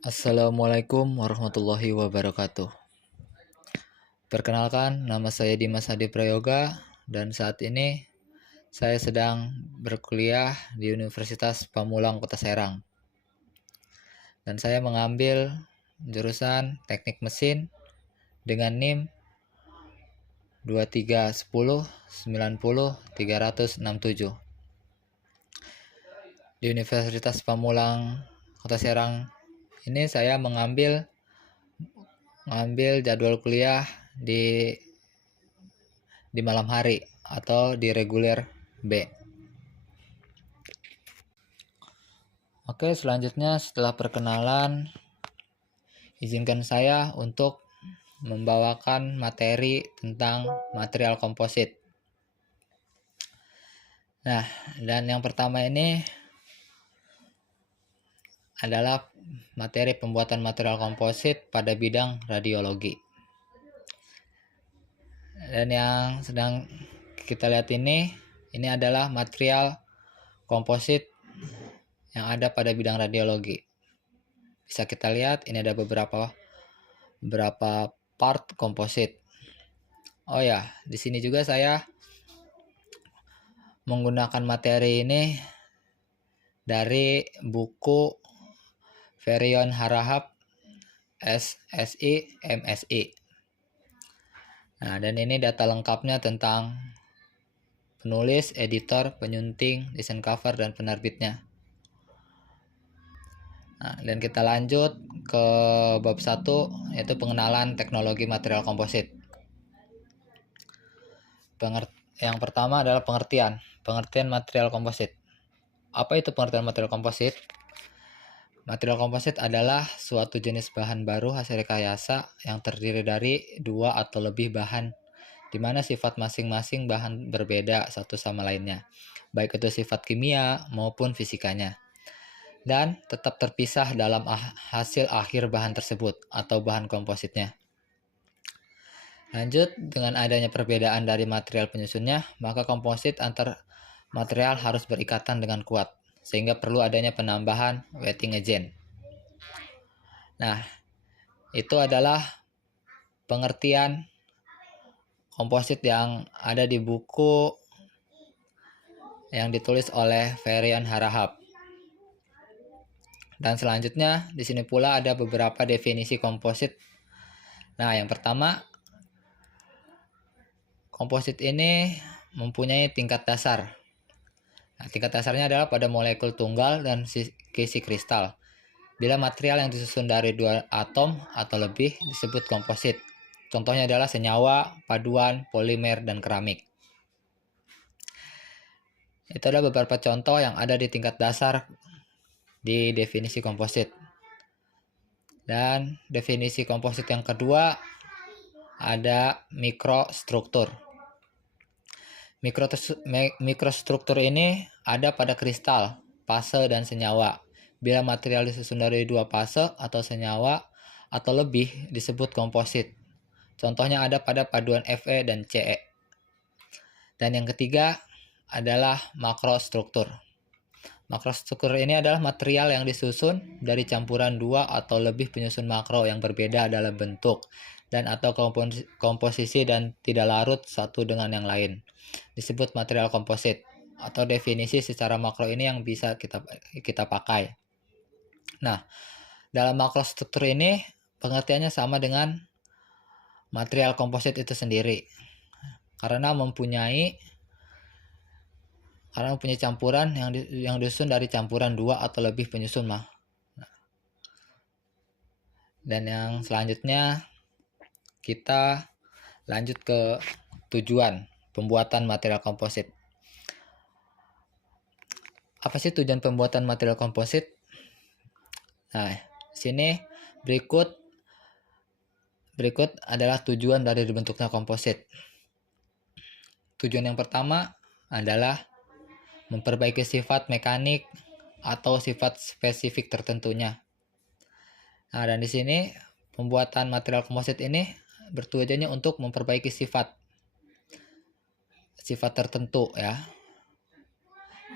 Assalamualaikum warahmatullahi wabarakatuh. Perkenalkan, nama saya Dimas Hadi Prayoga dan saat ini saya sedang berkuliah di Universitas Pamulang Kota Serang. Dan saya mengambil jurusan Teknik Mesin dengan NIM 2310903067. Di Universitas Pamulang Kota Serang ini saya mengambil jadwal kuliah di malam hari atau di reguler B. Oke, selanjutnya setelah perkenalan, izinkan saya untuk membawakan materi tentang material komposit. Nah, dan yang pertama ini adalah materi pembuatan material komposit pada bidang radiologi. Dan yang sedang kita lihat ini adalah material komposit yang ada pada bidang radiologi. Bisa kita lihat ini ada beberapa part komposit. Oh ya, di sini juga saya menggunakan materi ini dari buku Ferion Harahap SSI MSI. Nah, dan ini data lengkapnya tentang penulis, editor, penyunting, desain cover, dan penerbitnya. Nah, dan kita lanjut ke bab 1, yaitu pengenalan teknologi material komposit. Yang pertama adalah pengertian material komposit. Apa itu pengertian material komposit? Material komposit adalah suatu jenis bahan baru hasil rekayasa yang terdiri dari dua atau lebih bahan, di mana sifat masing-masing bahan berbeda satu sama lainnya, baik itu sifat kimia maupun fisikanya, dan tetap terpisah dalam hasil akhir bahan tersebut atau bahan kompositnya. Lanjut, dengan adanya perbedaan dari material penyusunnya, maka komposit antar material harus berikatan dengan kuat, sehingga perlu adanya penambahan wetting agent. Nah, itu adalah pengertian komposit yang ada di buku yang ditulis oleh Ferion Harahap. Dan selanjutnya, di sini pula ada beberapa definisi komposit. Nah, yang pertama, komposit ini mempunyai tingkat dasar. Nah, tingkat dasarnya adalah pada molekul tunggal dan kisi kristal. Bila material yang disusun dari dua atom atau lebih disebut komposit. Contohnya adalah senyawa, paduan, polimer, dan keramik. Itu adalah beberapa contoh yang ada di tingkat dasar di definisi komposit. Dan definisi komposit yang kedua ada mikrostruktur. Mikrostruktur ini ada pada kristal, fase, dan senyawa. Bila material disusun dari dua fase atau senyawa atau lebih disebut komposit. Contohnya ada pada paduan Fe dan Ce. Dan yang ketiga adalah makrostruktur. Makrostruktur ini adalah material yang disusun dari campuran dua atau lebih penyusun makro yang berbeda dalam bentuk dan atau komposisi dan tidak larut satu dengan yang lain. Disebut material komposit, atau definisi secara makro ini yang bisa kita pakai. Nah, dalam makrostruktur ini pengertiannya sama dengan material komposit itu sendiri. Karena mempunyai campuran yang disusun dari campuran dua atau lebih penyusun mah. Dan yang selanjutnya kita lanjut ke tujuan pembuatan material komposit. Apa sih tujuan pembuatan material komposit? Nah, sini berikut adalah tujuan dari dibentuknya komposit. Tujuan yang pertama adalah memperbaiki sifat mekanik atau sifat spesifik tertentunya. Nah, dan di sini pembuatan material komposit ini bertujuannya untuk memperbaiki sifat tertentu ya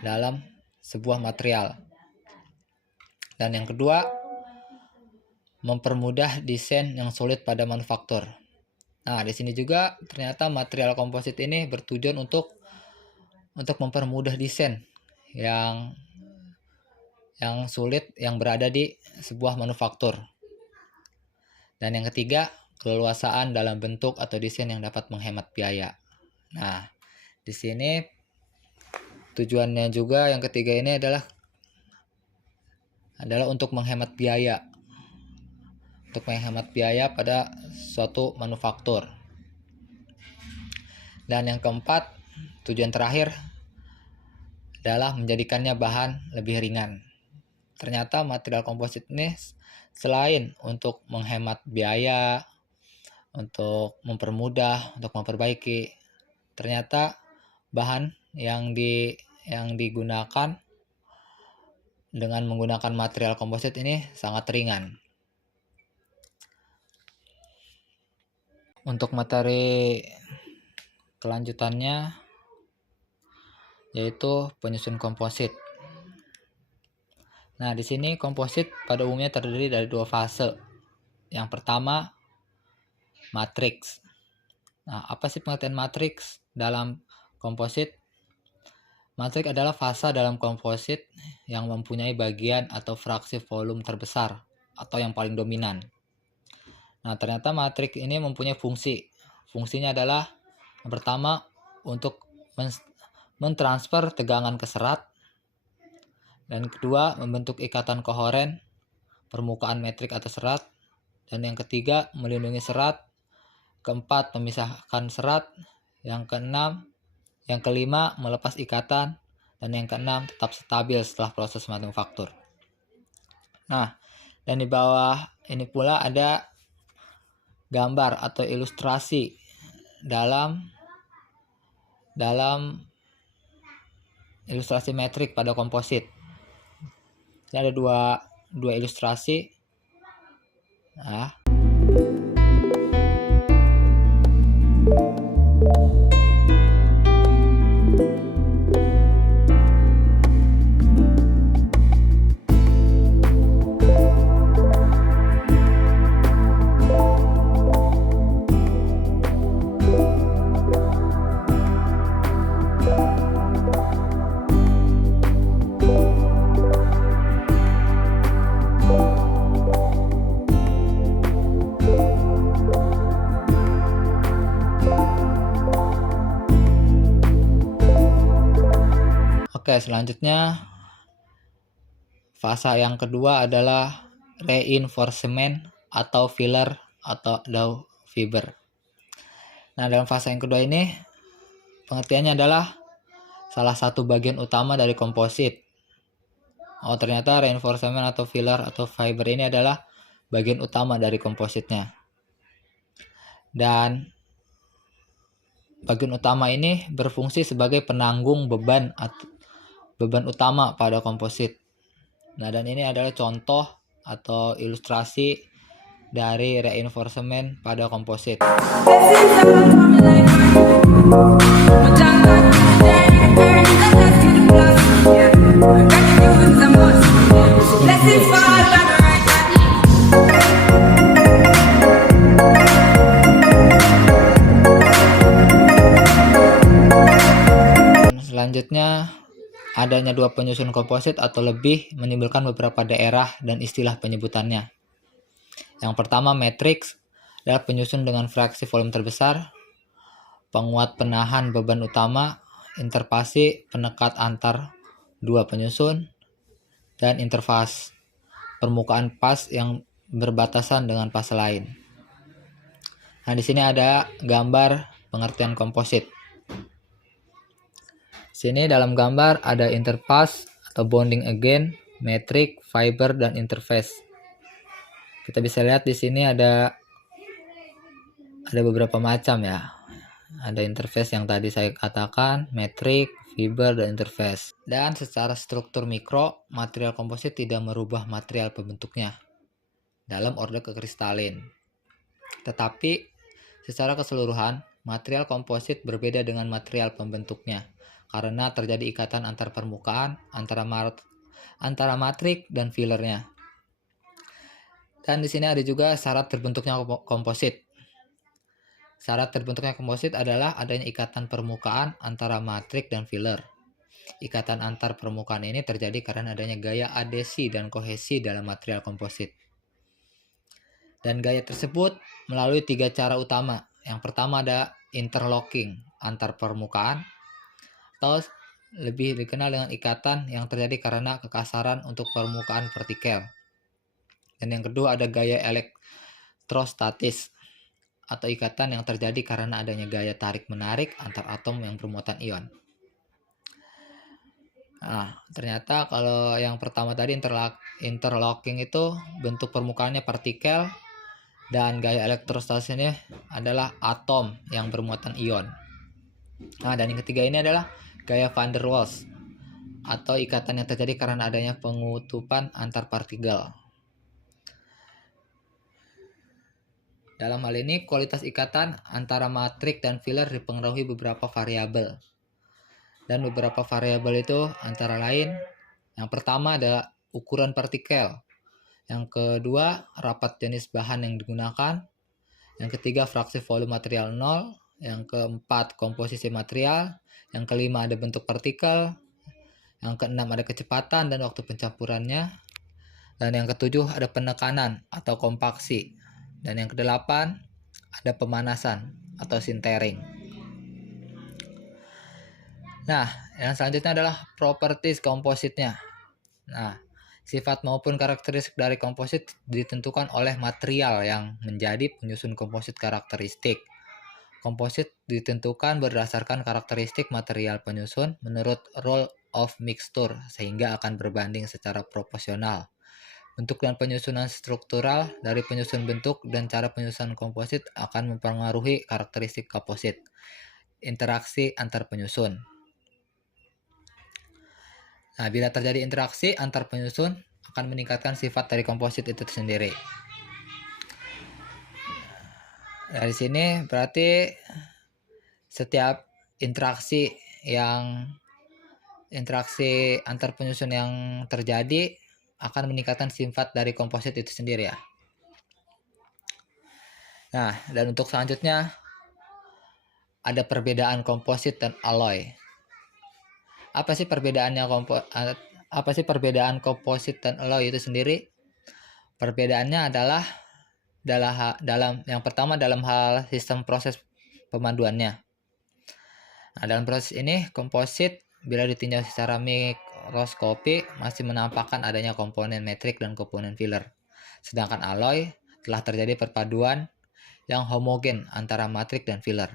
dalam sebuah material. Dan yang kedua mempermudah desain yang sulit pada manufaktur. Nah, di sini juga ternyata material komposit ini bertujuan untuk mempermudah desain yang sulit yang berada di sebuah manufaktur. Dan yang ketiga, keleluasaan dalam bentuk atau desain yang dapat menghemat biaya. Nah, di sini tujuannya juga yang ketiga ini adalah untuk menghemat biaya. Untuk menghemat biaya pada suatu manufaktur. Dan yang keempat, tujuan terakhir adalah menjadikannya bahan lebih ringan. Ternyata material komposit ini selain untuk menghemat biaya, untuk mempermudah, untuk memperbaiki, ternyata bahan yang digunakan dengan menggunakan material komposit ini sangat ringan. Untuk materi kelanjutannya yaitu penyusun komposit. Nah, di sini komposit pada umumnya terdiri dari 2 fase. Yang pertama, matriks. Nah, apa sih pengertian matriks dalam komposit? Matriks adalah fase dalam komposit yang mempunyai bagian atau fraksi volume terbesar atau yang paling dominan. Nah, ternyata matriks ini mempunyai fungsi. Fungsinya adalah yang pertama untuk mentransfer tegangan ke serat. Dan kedua, membentuk ikatan kohoren permukaan metrik atau serat. Dan yang ketiga, melindungi serat. Keempat, memisahkan serat. Yang kelima, melepas ikatan. Dan yang keenam, tetap stabil setelah proses manufaktur. Nah, dan di bawah ini pula ada gambar atau ilustrasi dalam ilustrasi metrik pada komposit. Ini ada dua ilustrasi. Nah, oke, selanjutnya fase yang kedua adalah reinforcement atau filler atau dough fiber. Nah, dalam fase yang kedua ini pengertiannya adalah salah satu bagian utama dari komposit. Oh, ternyata reinforcement atau filler atau fiber ini adalah bagian utama dari kompositnya. Dan bagian utama ini berfungsi sebagai penanggung beban utama pada komposit. Nah, dan ini adalah contoh atau ilustrasi dari reinforcement pada komposit. Selanjutnya, adanya 2 penyusun komposit atau lebih menimbulkan beberapa daerah dan istilah penyebutannya. Yang pertama, matriks adalah penyusun dengan fraksi volume terbesar, penguat penahan beban utama, interfasi penekat antar 2 penyusun, dan interfase permukaan pas yang berbatasan dengan pas lain. Nah, di sini ada gambar pengertian komposit. Sini dalam gambar ada interface atau bonding agent, metrik, fiber, dan interface. Kita bisa lihat di sini ada beberapa macam ya. Ada interface yang tadi saya katakan, metrik, fiber, dan interface. Dan secara struktur mikro, material komposit tidak merubah material pembentuknya dalam orde kekristalin. Tetapi secara keseluruhan, material komposit berbeda dengan material pembentuknya karena terjadi ikatan antar permukaan antara matrik dan fillernya. Dan di sini ada juga syarat terbentuknya komposit. Syarat terbentuknya komposit adalah adanya ikatan permukaan antara matrik dan filler. Ikatan antar permukaan ini terjadi karena adanya gaya adhesi dan kohesi dalam material komposit. Dan gaya tersebut melalui 3 cara utama. Yang pertama ada interlocking antar permukaan, atau lebih dikenal dengan ikatan yang terjadi karena kekasaran untuk permukaan partikel. Dan yang kedua ada gaya elektrostatis, atau ikatan yang terjadi karena adanya gaya tarik-menarik antar atom yang bermuatan ion. Nah, ternyata kalau yang pertama tadi interlocking itu bentuk permukaannya partikel, dan gaya elektrostatis ini adalah atom yang bermuatan ion. Nah, dan yang ketiga ini adalah gaya van der Waals, atau ikatan yang terjadi karena adanya pengutupan antar partikel. Dalam hal ini, kualitas ikatan antara matrik dan filler dipengaruhi beberapa variabel. Dan beberapa variabel itu antara lain, yang pertama adalah ukuran partikel, yang kedua rapat jenis bahan yang digunakan, yang ketiga fraksi volume material 0, yang keempat komposisi material, yang kelima ada bentuk partikel, yang keenam ada kecepatan dan waktu pencampurannya, dan yang ketujuh ada penekanan atau kompaksi, dan yang kedelapan ada pemanasan atau sintering. Nah, yang selanjutnya adalah properties kompositnya. Nah, sifat maupun karakteristik dari komposit ditentukan oleh material yang menjadi penyusun komposit karakteristik. Komposit ditentukan berdasarkan karakteristik material penyusun menurut rule of mixture, sehingga akan berbanding secara proporsional. Bentuk dan penyusunan struktural dari penyusun bentuk dan cara penyusunan komposit akan mempengaruhi karakteristik komposit. Interaksi antar penyusun. Nah, bila terjadi interaksi antar penyusun, akan meningkatkan sifat dari komposit itu sendiri. Dari sini berarti setiap interaksi antar penyusun yang terjadi akan meningkatkan sifat dari komposit itu sendiri ya. Nah, dan untuk selanjutnya ada perbedaan komposit dan alloy. Apa sih perbedaan komposit dan alloy itu sendiri? Perbedaannya adalah dalam yang pertama dalam hal sistem proses pemanduannya. Nah, dalam proses ini komposit bila ditinjau secara mikroskopi masih menampakkan adanya komponen metrik dan komponen filler. Sedangkan alloy telah terjadi perpaduan yang homogen antara matrik dan filler.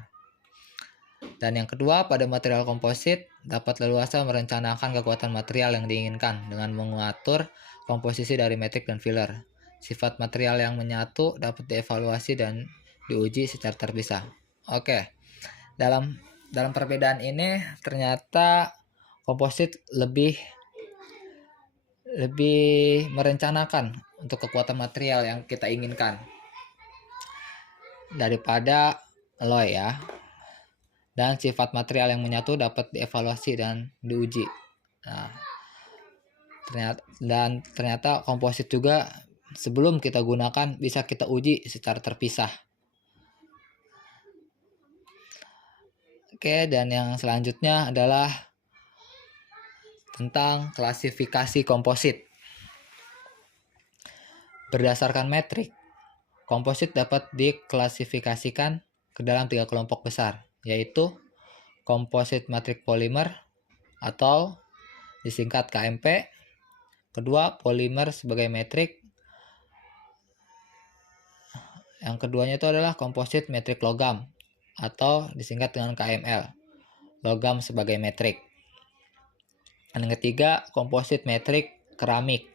Dan yang kedua, pada material komposit dapat leluasa merencanakan kekuatan material yang diinginkan dengan mengatur komposisi dari metrik dan filler. Sifat material yang menyatu dapat dievaluasi dan diuji secara terpisah. Oke. Dalam perbedaan ini ternyata komposit lebih merencanakan untuk kekuatan material yang kita inginkan daripada alloy ya. Dan sifat material yang menyatu dapat dievaluasi dan diuji. Nah, ternyata komposit juga sebelum kita gunakan bisa kita uji secara terpisah. Oke, dan yang selanjutnya adalah tentang klasifikasi komposit. Berdasarkan metrik, komposit dapat diklasifikasikan ke dalam 3 kelompok besar, yaitu komposit matrik polimer atau disingkat KMP, kedua polimer sebagai metrik, yang keduanya itu adalah komposit metrik logam atau disingkat dengan KML, logam sebagai metrik. Dan yang ketiga komposit metrik keramik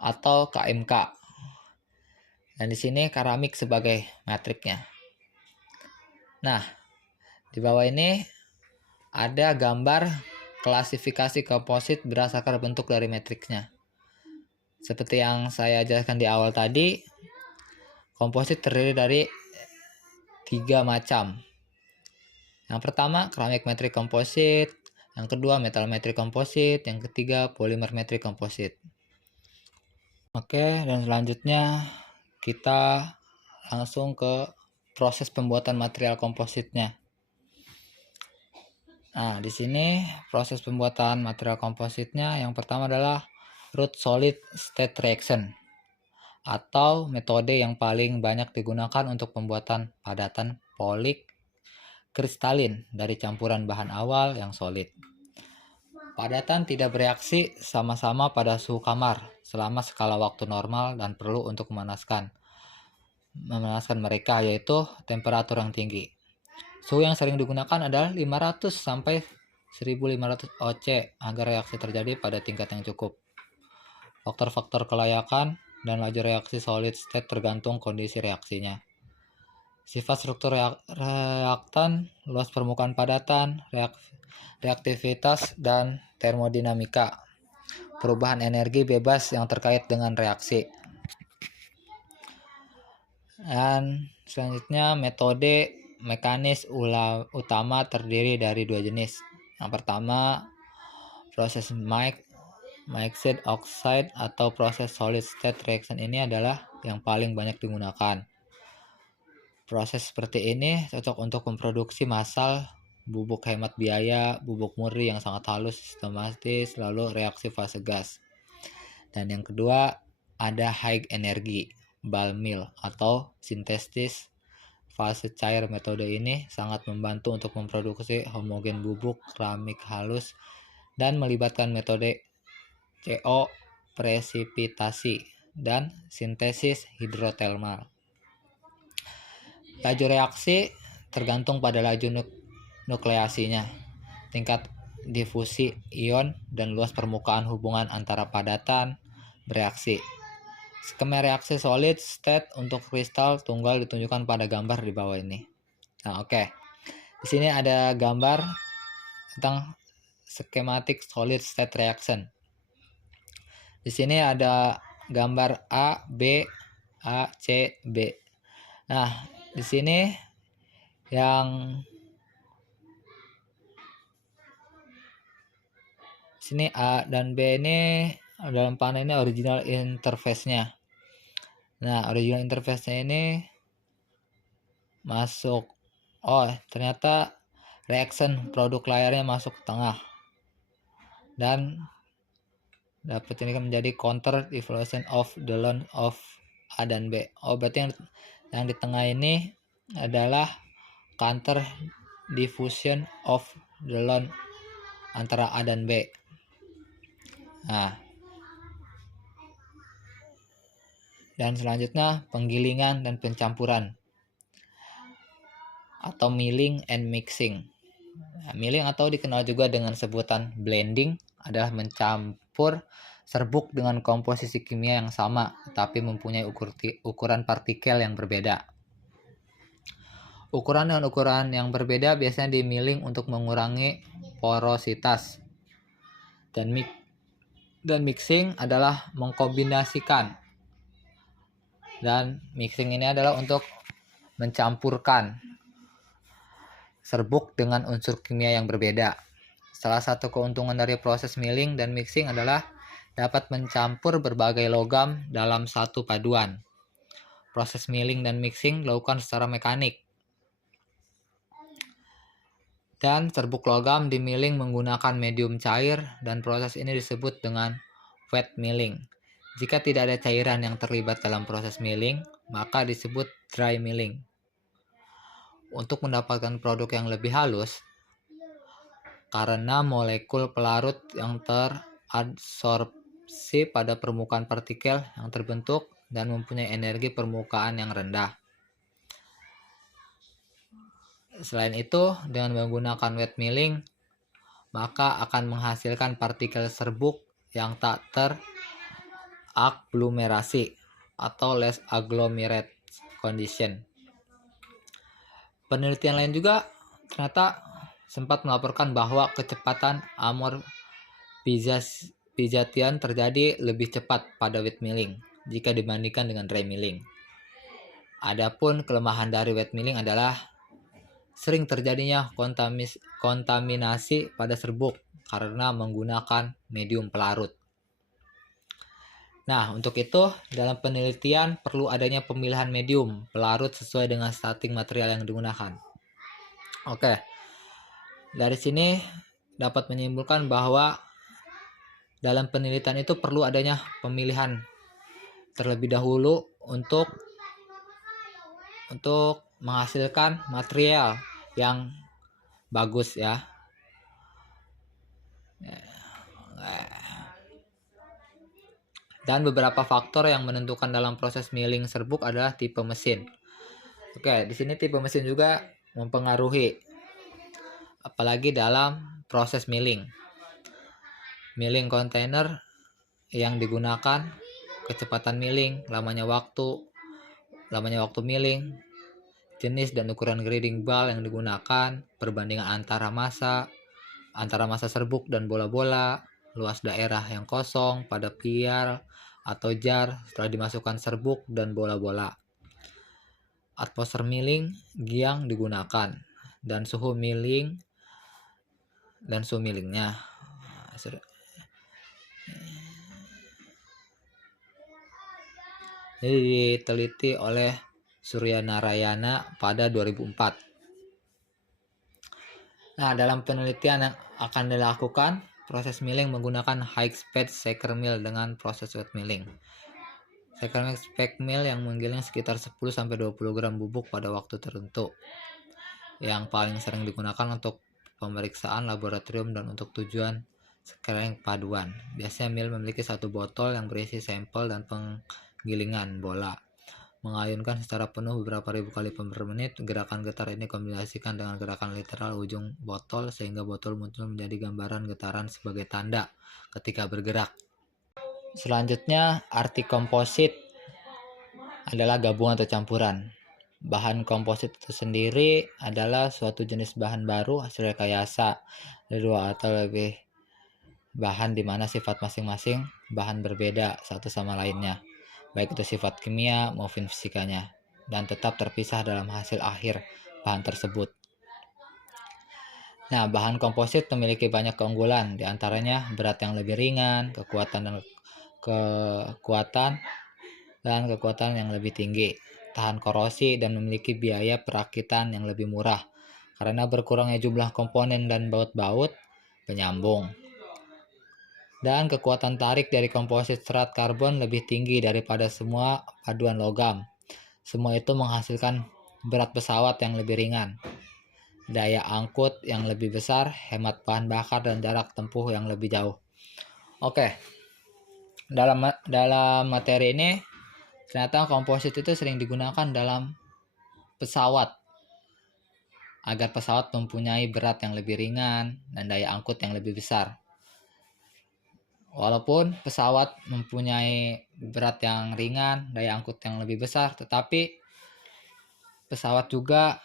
atau KMK. Dan di sini keramik sebagai metriknya. Nah, di bawah ini ada gambar klasifikasi komposit berdasarkan bentuk dari metriknya. Seperti yang saya jelaskan di awal tadi, komposit terdiri dari 3 macam. Yang pertama, keramik metrik komposit, yang kedua metal metrik komposit, yang ketiga polimer metrik komposit. Oke, dan selanjutnya kita langsung ke proses pembuatan material kompositnya. Nah, di sini proses pembuatan material kompositnya yang pertama adalah root solid state reaction, atau metode yang paling banyak digunakan untuk pembuatan padatan polik kristalin dari campuran bahan awal yang solid. Padatan tidak bereaksi sama-sama pada suhu kamar selama skala waktu normal dan perlu untuk memanaskan mereka, yaitu temperatur yang tinggi. Suhu yang sering digunakan adalah 500 sampai 1500 oC agar reaksi terjadi pada tingkat yang cukup. Faktor-faktor kelayakan dan laju reaksi solid state tergantung kondisi reaksinya. Sifat struktur reaktan, luas permukaan padatan, reaktivitas, dan termodinamika. Perubahan energi bebas yang terkait dengan reaksi. Dan selanjutnya metode mekanis utama terdiri dari dua jenis. Yang pertama, proses mixed oxide atau proses solid state reaction ini adalah yang paling banyak digunakan. Proses seperti ini cocok untuk memproduksi massal bubuk hemat biaya, bubuk murni yang sangat halus sistematis, lalu reaksi fase gas. Dan yang kedua, ada high energy ball mill atau sintesis fase cair. Metode ini sangat membantu untuk memproduksi homogen bubuk keramik halus dan melibatkan metode CO presipitasi dan sintesis hidrotermal. Laju reaksi tergantung pada laju nukleasinya, tingkat difusi ion, dan luas permukaan hubungan antara padatan bereaksi. Skema reaksi solid state untuk kristal tunggal ditunjukkan pada gambar di bawah ini. Nah, oke. Di sini ada gambar tentang schematic solid state reaction. Di sini ada gambar A, B, A, C, B. Nah, di sini yang sini A dan B ini dalam panel ini original interface-nya. Nah, original interface-nya ini masuk. Oh, ternyata reaction produk layarnya masuk ke tengah. Dan dapat ini menjadi counter evolution of the lone of A dan B. Oh, berarti yang di tengah ini adalah counter diffusion of the lone antara A dan B. Nah, dan selanjutnya penggilingan dan pencampuran atau milling and mixing. Nah, milling atau dikenal juga dengan sebutan blending adalah mencampur serbuk dengan komposisi kimia yang sama tapi mempunyai ukuran partikel yang berbeda. Ukuran dengan ukuran yang berbeda biasanya di milling untuk mengurangi porositas. Dan mixing adalah mengkombinasikan. Dan mixing ini adalah untuk mencampurkan serbuk dengan unsur kimia yang berbeda. Salah satu keuntungan dari proses milling dan mixing adalah dapat mencampur berbagai logam dalam satu paduan. Proses milling dan mixing dilakukan secara mekanik. Dan serbuk logam dimilling menggunakan medium cair dan proses ini disebut dengan wet milling. Jika tidak ada cairan yang terlibat dalam proses milling, maka disebut dry milling. Untuk mendapatkan produk yang lebih halus, karena molekul pelarut yang teradsorpsi pada permukaan partikel yang terbentuk dan mempunyai energi permukaan yang rendah. Selain itu, dengan menggunakan wet milling, maka akan menghasilkan partikel serbuk yang tak teraglomerasi atau less agglomerate condition. Penelitian lain juga ternyata sempat melaporkan bahwa kecepatan amortisasian terjadi lebih cepat pada wet milling jika dibandingkan dengan dry milling. Adapun kelemahan dari wet milling adalah sering terjadinya kontaminasi pada serbuk karena menggunakan medium pelarut. Nah, untuk itu dalam penelitian perlu adanya pemilihan medium pelarut sesuai dengan starting material yang digunakan. Oke, dari sini dapat menyimpulkan bahwa dalam penelitian itu perlu adanya pemilihan terlebih dahulu untuk menghasilkan material yang bagus ya. Dan beberapa faktor yang menentukan dalam proses milling serbuk adalah tipe mesin. Oke, di sini tipe mesin juga mempengaruhi, apalagi dalam proses milling. Milling container yang digunakan, kecepatan milling, lamanya waktu milling, jenis dan ukuran grading ball yang digunakan, perbandingan antara massa serbuk dan bola-bola, luas daerah yang kosong pada piar atau jar setelah dimasukkan serbuk dan bola-bola, atmosfer milling yang digunakan, dan suhu millingnya. Jadi diteliti oleh Surya Narayana pada 2004. Nah, dalam penelitian yang akan dilakukan, proses milling menggunakan high speed shaker mill dengan proses wet milling. Shaker mill yang menggiling sekitar 10-20 gram bubuk pada waktu tertentu. Yang paling sering digunakan untuk pemeriksaan laboratorium dan untuk tujuan screening paduan. Biasanya mill memiliki satu botol yang berisi sampel dan penggilingan bola. Mengayunkan secara penuh beberapa ribu kali per menit. Gerakan getar ini kombinasikan dengan gerakan literal ujung botol sehingga botol muncul menjadi gambaran getaran sebagai tanda ketika bergerak. Selanjutnya, arti komposit adalah gabungan atau campuran. Bahan komposit itu sendiri adalah suatu jenis bahan baru hasil rekayasa dari dua atau lebih bahan di mana sifat masing-masing bahan berbeda satu sama lainnya, baik itu sifat kimia maupun fisikanya, dan tetap terpisah dalam hasil akhir bahan tersebut. Nah, bahan komposit memiliki banyak keunggulan, diantaranya berat yang lebih ringan, kekuatan yang lebih tinggi, tahan korosi, dan memiliki biaya perakitan yang lebih murah karena berkurangnya jumlah komponen dan baut-baut penyambung. Dan kekuatan tarik dari komposit serat karbon lebih tinggi daripada semua paduan logam. Semua itu menghasilkan berat pesawat yang lebih ringan, daya angkut yang lebih besar, hemat bahan bakar, dan jarak tempuh yang lebih jauh. Oke, dalam materi ini ternyata komposit itu sering digunakan dalam pesawat agar pesawat mempunyai berat yang lebih ringan dan daya angkut yang lebih besar. Walaupun pesawat mempunyai berat yang ringan, daya angkut yang lebih besar, tetapi pesawat juga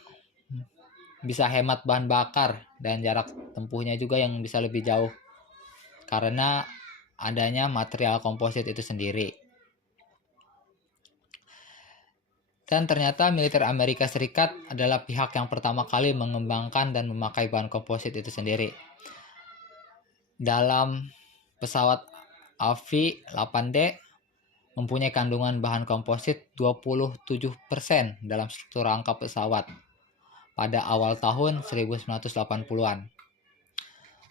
bisa hemat bahan bakar dan jarak tempuhnya juga yang bisa lebih jauh karena adanya material komposit itu sendiri. Dan ternyata militer Amerika Serikat adalah pihak yang pertama kali mengembangkan dan memakai bahan komposit itu sendiri. Dalam pesawat AV-8D mempunyai kandungan bahan komposit 27% dalam struktur rangka pesawat pada awal tahun 1980-an.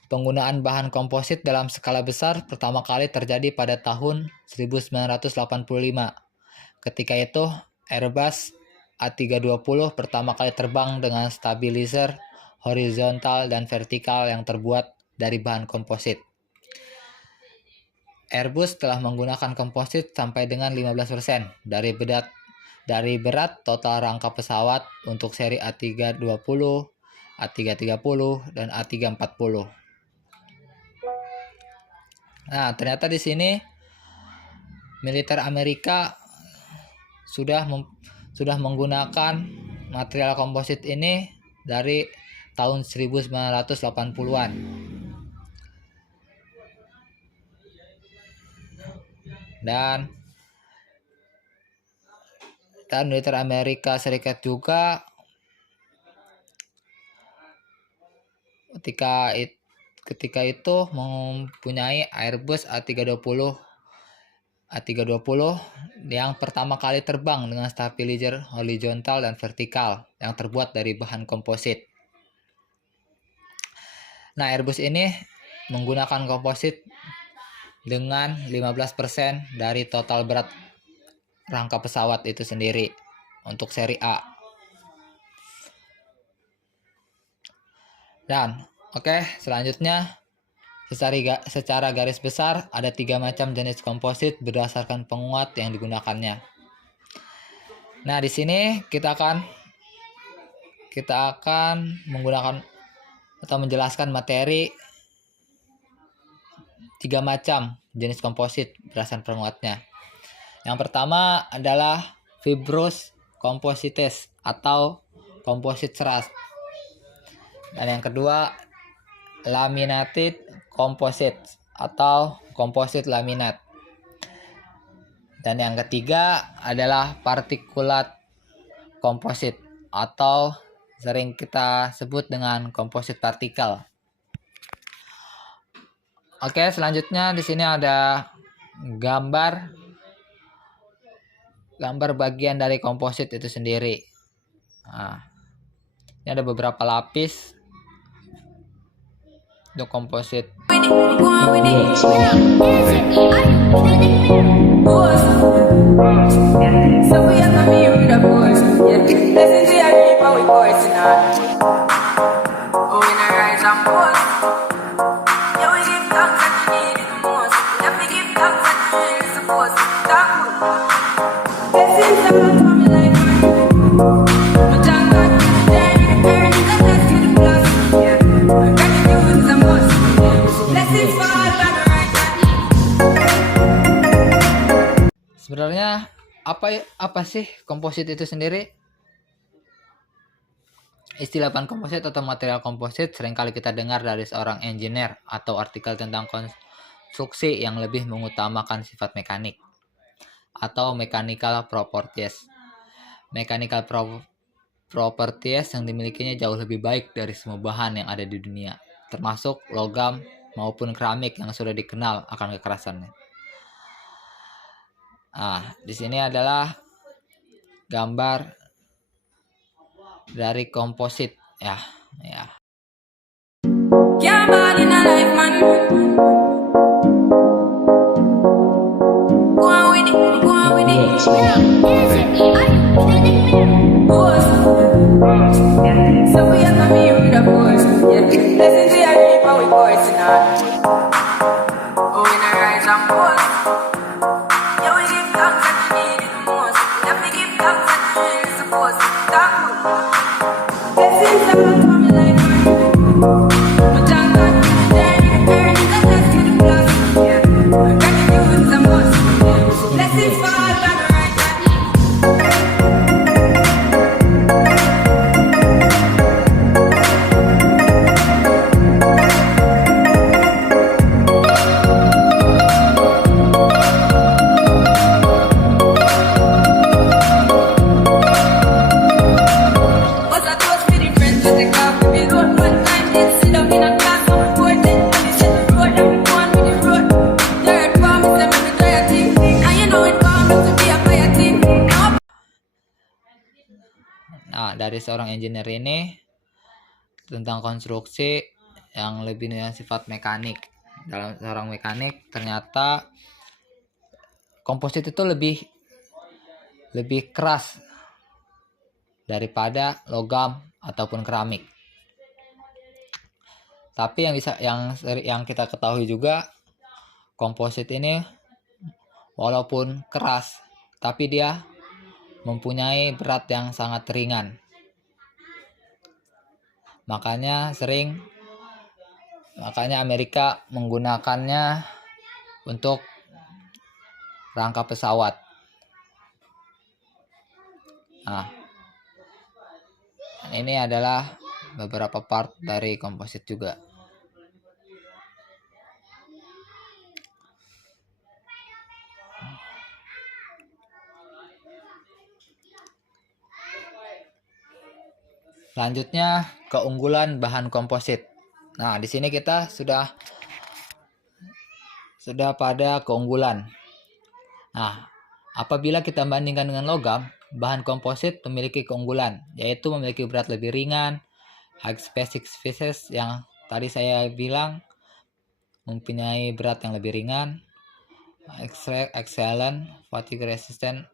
Penggunaan bahan komposit dalam skala besar pertama kali terjadi pada tahun 1985. Ketika itu, Airbus A320 pertama kali terbang dengan stabilizer horizontal dan vertikal yang terbuat dari bahan komposit. Airbus telah menggunakan komposit sampai dengan 15% dari berat total rangka pesawat untuk seri A320, A330, dan A340. Nah, ternyata di sini militer Amerika sudah menggunakan material komposit ini dari tahun 1980-an. Dan militer Amerika Serikat juga ketika itu mempunyai Airbus A320 A320 yang pertama kali terbang dengan stabilizer horizontal dan vertikal yang terbuat dari bahan komposit. Nah, Airbus ini menggunakan komposit dengan 15% dari total berat rangka pesawat itu sendiri untuk seri A. Dan selanjutnya secara garis besar ada 3 macam jenis komposit berdasarkan penguat yang digunakannya. Nah, di sini kita akan menggunakan atau menjelaskan materi 3 macam jenis komposit berdasarkan penguatnya. Yang pertama adalah fibrous composites atau komposit serat. Dan yang kedua laminated composites atau komposit laminat. Dan yang ketiga adalah particulate composite atau sering kita sebut dengan komposit partikel. Oke, selanjutnya di sini ada gambar bagian dari komposit itu sendiri. Nah, ini ada beberapa lapis untuk komposit. Sebenarnya apa sih komposit itu sendiri? Istilah bahan komposit atau material komposit seringkali kita dengar dari seorang engineer atau artikel tentang konstruksi yang lebih mengutamakan sifat mekanik atau mechanical properties. Mechanical properties yang dimilikinya jauh lebih baik dari semua bahan yang ada di dunia, termasuk logam maupun keramik yang sudah dikenal akan kekerasannya. Nah, di sini adalah gambar dari komposit ya. Nah, dari seorang engineer ini tentang konstruksi yang lebih dengan sifat mekanik. Dalam seorang mekanik ternyata komposit itu lebih keras daripada logam ataupun keramik. Tapi yang kita ketahui juga, komposit ini walaupun keras, tapi dia mempunyai berat yang sangat ringan. Makanya Amerika menggunakannya untuk rangka pesawat. Nah, ini adalah beberapa part dari komposit juga. Selanjutnya, keunggulan bahan komposit. Nah, di sini kita sudah pada keunggulan. Nah, apabila kita bandingkan dengan logam, bahan komposit memiliki keunggulan, yaitu memiliki berat lebih ringan, high species yang tadi saya bilang mempunyai berat yang lebih ringan, excellent, fatigue resistant,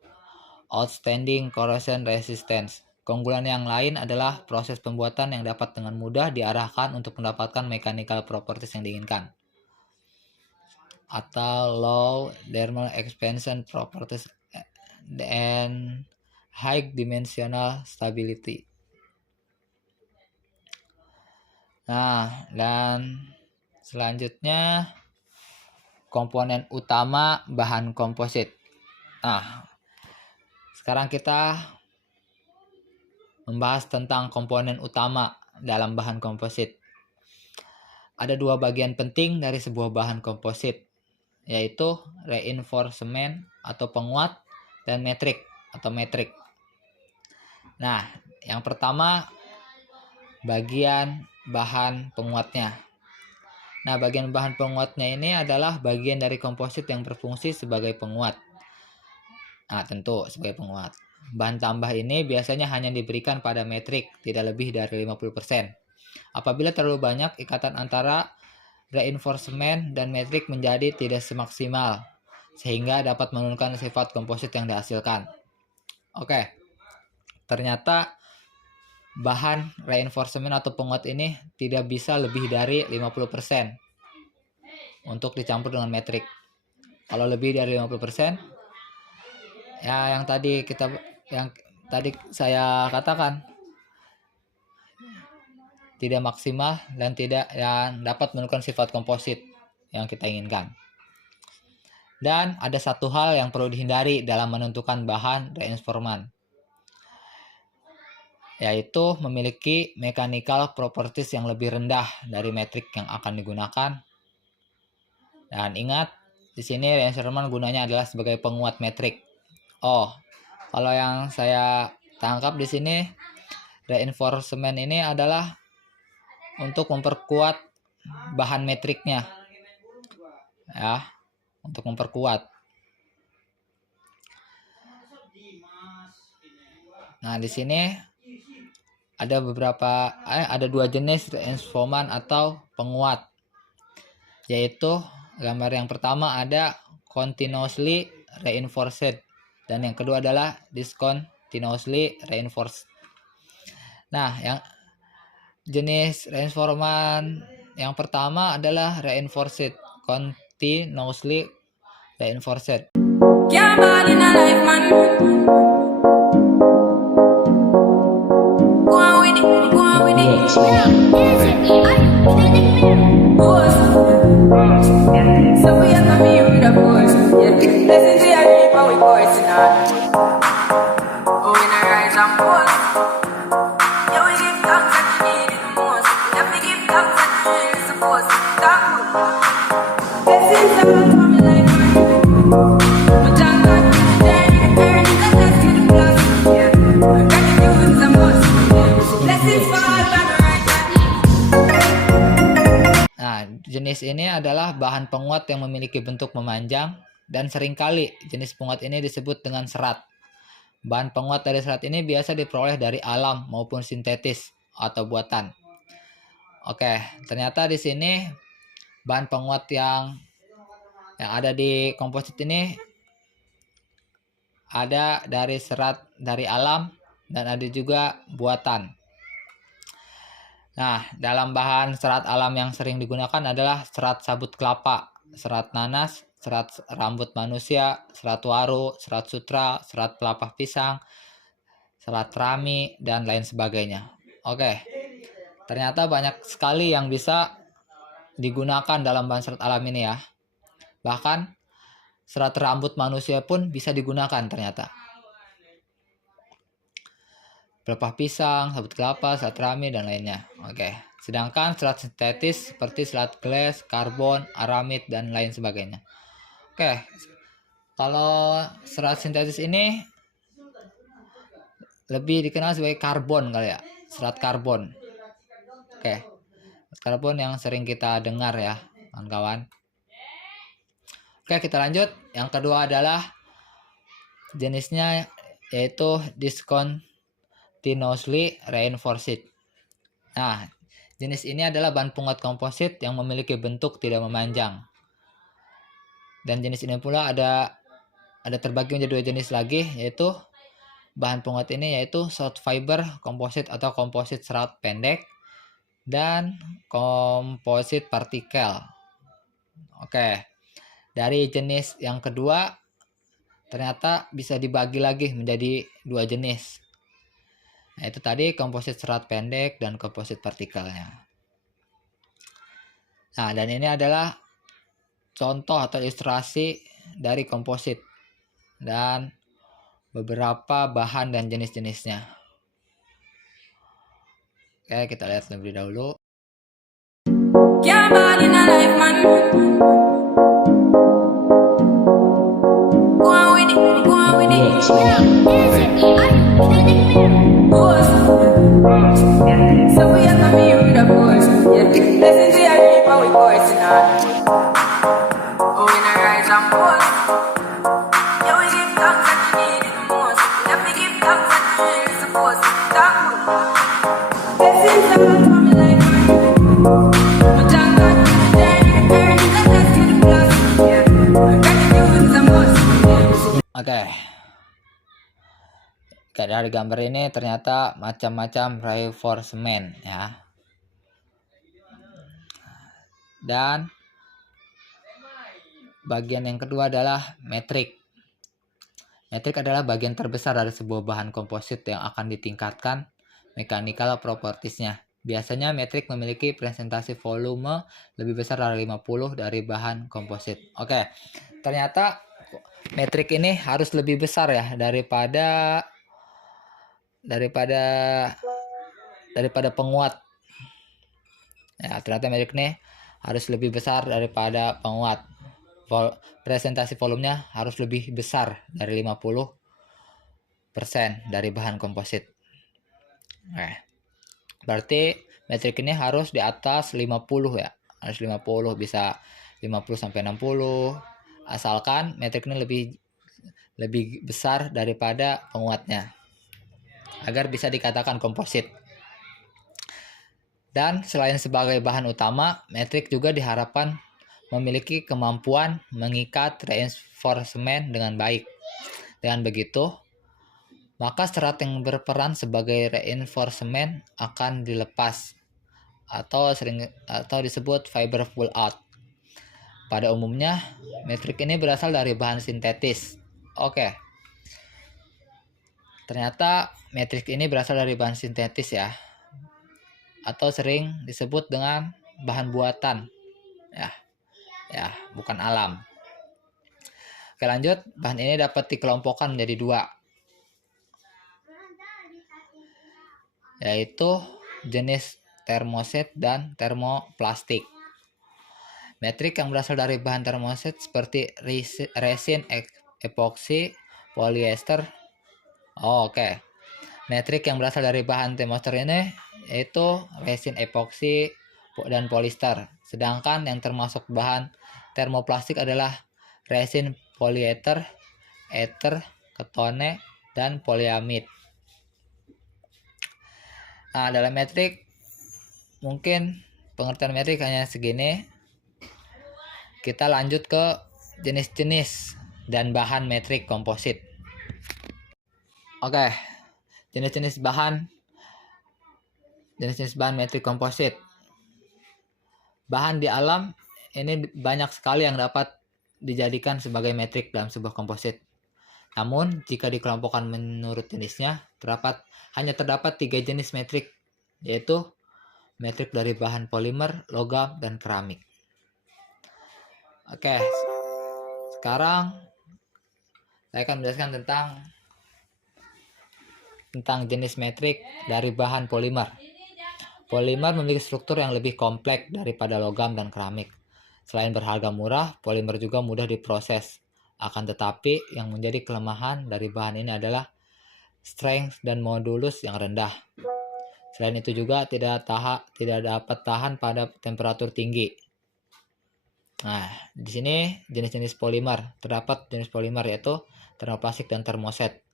outstanding corrosion resistance. Keunggulan yang lain adalah proses pembuatan yang dapat dengan mudah diarahkan untuk mendapatkan mechanical properties yang diinginkan, atau low thermal expansion properties and high dimensional stability. Nah, dan selanjutnya komponen utama bahan komposit. Nah, sekarang kita membahas tentang komponen utama dalam bahan komposit. Ada dua bagian penting dari sebuah bahan komposit, yaitu reinforcement atau penguat dan metrik atau metrik. Nah, yang pertama bagian bahan penguatnya. Nah, bagian bahan penguatnya ini adalah bagian dari komposit yang berfungsi sebagai penguat. Nah, tentu sebagai penguat. Bahan tambah ini biasanya hanya diberikan pada metrik, tidak lebih dari 50%. Apabila terlalu banyak, ikatan antara reinforcement dan metrik menjadi tidak semaksimal, sehingga dapat menurunkan sifat komposit yang dihasilkan. Oke, ternyata bahan reinforcement atau penguat ini tidak bisa lebih dari 50% untuk dicampur dengan metrik. Kalau lebih dari 50%, ya yang tadi saya katakan tidak maksimal dan tidak yang dapat menunjukkan sifat komposit yang kita inginkan. Dan ada satu hal yang perlu dihindari dalam menentukan bahan reinforcement, yaitu memiliki mechanical properties yang lebih rendah dari metrik yang akan digunakan. Dan ingat, di sini reinforcement gunanya adalah sebagai penguat metrik. Oh, kalau yang saya tangkap di sini, reinforcement ini adalah untuk memperkuat bahan metriknya, ya, untuk memperkuat. Nah, di sini ada ada dua jenis reinforcement atau penguat, yaitu gambar yang pertama ada continuously reinforced dan yang kedua adalah discontinuously reinforced. Nah, yang jenis reinforcement yang pertama adalah reinforced continuously reinforced. Nah, jenis ini adalah bahan penguat yang memiliki bentuk memanjang dan seringkali jenis penguat ini disebut dengan serat. Bahan penguat dari serat ini biasa diperoleh dari alam maupun sintetis atau buatan. Oke, ternyata di sini bahan penguat yang ada di komposit ini ada dari serat dari alam dan ada juga buatan. Nah, dalam bahan serat alam yang sering digunakan adalah serat sabut kelapa, serat nanas, serat rambut manusia, serat waru, serat sutra, serat pelepah pisang, serat rami, dan lain sebagainya. Oke, ternyata banyak sekali yang bisa digunakan dalam bahan serat alam ini ya. Bahkan serat rambut manusia pun bisa digunakan ternyata. Pelepah pisang, sabut kelapa, serat rami, dan lainnya. Oke. Sedangkan serat sintetis seperti serat glass, karbon, aramid, dan lain sebagainya. Oke. Kalau serat sintetis ini lebih dikenal sebagai karbon kali ya. Serat karbon. Oke. Karbon yang sering kita dengar ya, kawan-kawan. Oke, kita lanjut. Yang kedua adalah jenisnya yaitu discontinuously reinforced. Nah, jenis ini adalah bahan penguat komposit yang memiliki bentuk tidak memanjang. Dan jenis ini pula ada terbagi menjadi 2 jenis lagi, yaitu bahan penguat ini yaitu short fiber komposit atau komposit serat pendek dan komposit partikel. Oke. Dari jenis yang kedua ternyata bisa dibagi lagi menjadi 2 jenis. Nah, itu tadi komposit serat pendek dan komposit partikelnya. Nah, dan ini adalah contoh atau ilustrasi dari komposit dan beberapa bahan dan jenis-jenisnya. Oke, kita lihat lebih dahulu. Oke, dari gambar ini ternyata macam-macam reinforcement ya. Dan bagian yang kedua adalah metrik. Metrik adalah bagian terbesar dari sebuah bahan komposit yang akan ditingkatkan mechanical properties-nya. Biasanya metrik memiliki presentasi volume lebih besar dari 50 dari bahan komposit. Oke, ternyata metrik ini harus lebih besar ya daripada penguat. Ya, ternyata metrik ini harus lebih besar daripada penguat. Presentasi volumenya harus lebih besar dari 50% dari bahan komposit. Berarti metrik ini harus di atas 50 ya. Harus 50, bisa 50 sampai 60. Asalkan metrik ini lebih besar daripada penguatnya, agar bisa dikatakan komposit. Dan selain sebagai bahan utama, metrik juga diharapkan memiliki kemampuan mengikat reinforcement dengan baik. Dengan begitu, maka serat yang berperan sebagai reinforcement akan dilepas atau disebut fiber pull out. Pada umumnya, metrik ini berasal dari bahan sintetis. Oke. Ternyata metrik ini berasal dari bahan sintetis ya. Atau sering disebut dengan bahan buatan. Ya, bukan alam. Oke, lanjut. Bahan ini dapat dikelompokkan menjadi 2. Yaitu jenis termoset dan termoplastik. Metrik yang berasal dari bahan termoset seperti resin, epoksi, polyester. Oke. Metrik yang berasal dari bahan termoset ini yaitu resin, epoksi, dan polyester. Sedangkan yang termasuk bahan termoplastik adalah resin, polyether, ether, ketone, dan polyamid. Nah, dalam metrik mungkin pengertian metrik hanya segini. Kita lanjut ke jenis-jenis dan bahan metrik komposit. Oke, jenis-jenis bahan metrik komposit. Bahan di alam ini banyak sekali yang dapat dijadikan sebagai metrik dalam sebuah komposit. Namun, jika dikelompokkan menurut jenisnya, hanya terdapat 3 jenis metrik, yaitu metrik dari bahan polimer, logam, dan keramik. Oke, sekarang saya akan menjelaskan tentang jenis metrik dari bahan polimer. Polimer memiliki struktur yang lebih kompleks daripada logam dan keramik. Selain berharga murah, polimer juga mudah diproses. Akan tetapi, yang menjadi kelemahan dari bahan ini adalah strength dan modulus yang rendah. Selain itu juga tidak dapat tahan pada temperatur tinggi. Nah, di sini jenis-jenis polimer. Terdapat jenis polimer yaitu termoplastik dan termoset.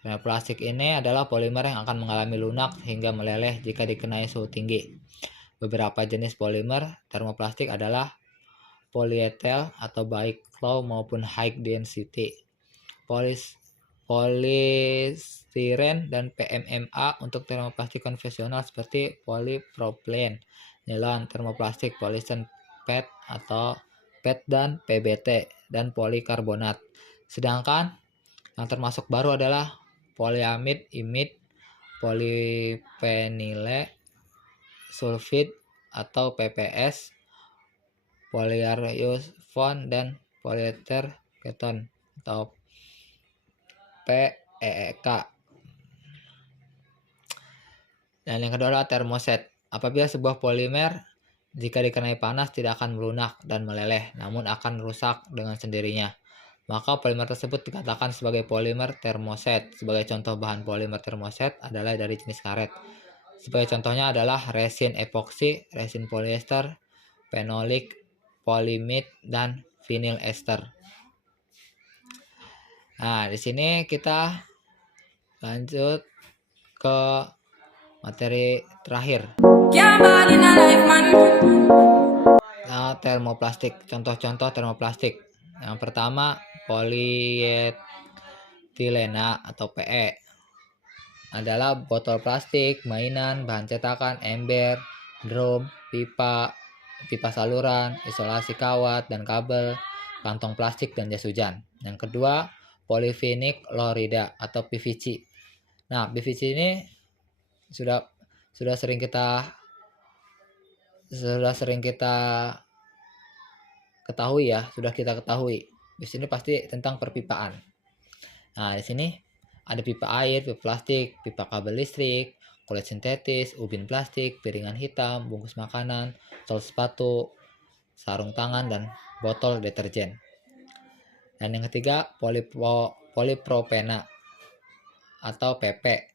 Termoplastik ini adalah polimer yang akan mengalami lunak hingga meleleh jika dikenai suhu tinggi. Beberapa jenis polimer termoplastik adalah polyetel atau baik low maupun high density, polistiren dan PMMA untuk termoplastik konvensional seperti poliproplen, nilon, termoplastik, polyester PET atau PET dan PBT, dan polikarbonat. Sedangkan yang termasuk baru adalah polyamid, imid, polyphenyle sulfide atau PPS, polyaryosfon dan polyether keton atau PEEK. Dan yang kedua adalah termoset. Apabila sebuah polimer jika dikenai panas tidak akan melunak dan meleleh, namun akan rusak dengan sendirinya. Maka polimer tersebut dikatakan sebagai polimer termoset. Sebagai contoh bahan polimer termoset adalah dari jenis karet. Sebagai contohnya adalah resin epoksi, resin polyester, fenolik, polimid, dan vinyl ester. Nah, di sini kita lanjut ke materi terakhir. Nah, termoplastik. Contoh-contoh termoplastik. Yang pertama, polietilena atau PE adalah botol plastik, mainan, bahan cetakan, ember, drum, pipa saluran, isolasi kawat dan kabel, kantong plastik dan jas hujan. Yang kedua, polyvinyl chloride atau PVC. Nah, PVC ini sudah sering kita ketahui ya, sudah kita ketahui. Di sini pasti tentang perpipaan. Nah, di sini ada pipa air, pipa plastik, pipa kabel listrik, kulit sintetis, ubin plastik, piringan hitam, bungkus makanan, sol sepatu, sarung tangan, dan botol deterjen. Dan yang ketiga, polipropena atau PP.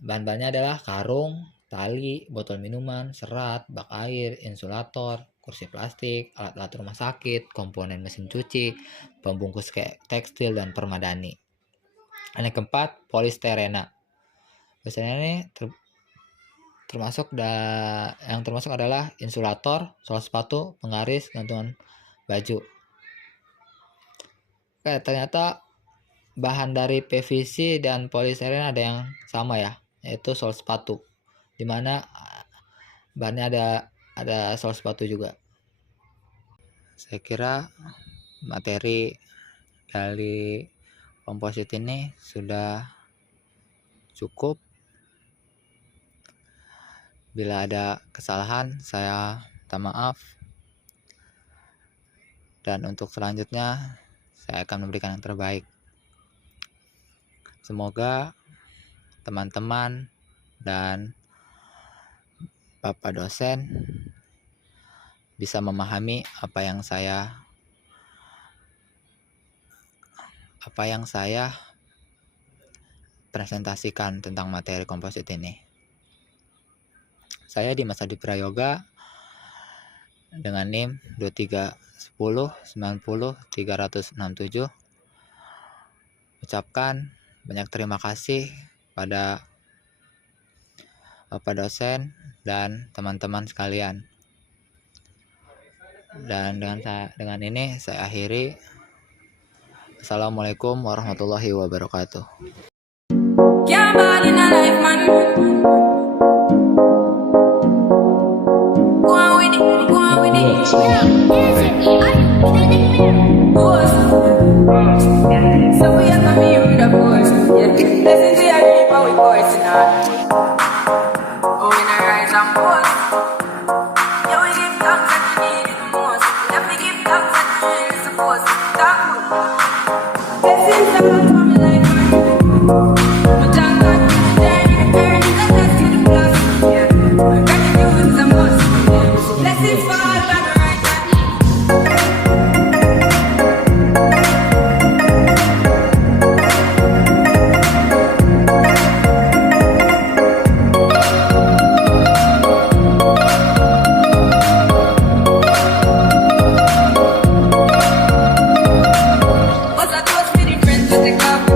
Bahan-bahannya adalah karung, tali, botol minuman, serat, bak air, insulator, kursi plastik, alat-alat rumah sakit, komponen mesin cuci, pembungkus tekstil, dan permadani. Yang keempat, polisterena. Polisterena ini termasuk adalah insulator, sol sepatu, penggaris, gantungan baju. Oke, ternyata bahan dari PVC dan polisterena ada yang sama ya, yaitu sol sepatu, dimana bahannya ada sol sepatu juga. Saya kira materi dari komposit ini sudah cukup. Bila ada kesalahan, saya minta maaf. Dan untuk selanjutnya, saya akan memberikan yang terbaik. Semoga teman-teman dan Bapak dosen bisa memahami apa yang saya presentasikan tentang materi komposit ini. Saya Dimas Adi Prayoga dengan NIM 2310900367 ucapkan banyak terima kasih pada Bapak dosen dan teman-teman sekalian. Dan dengan ini saya akhiri. Assalamualaikum warahmatullahi wabarakatuh. ketika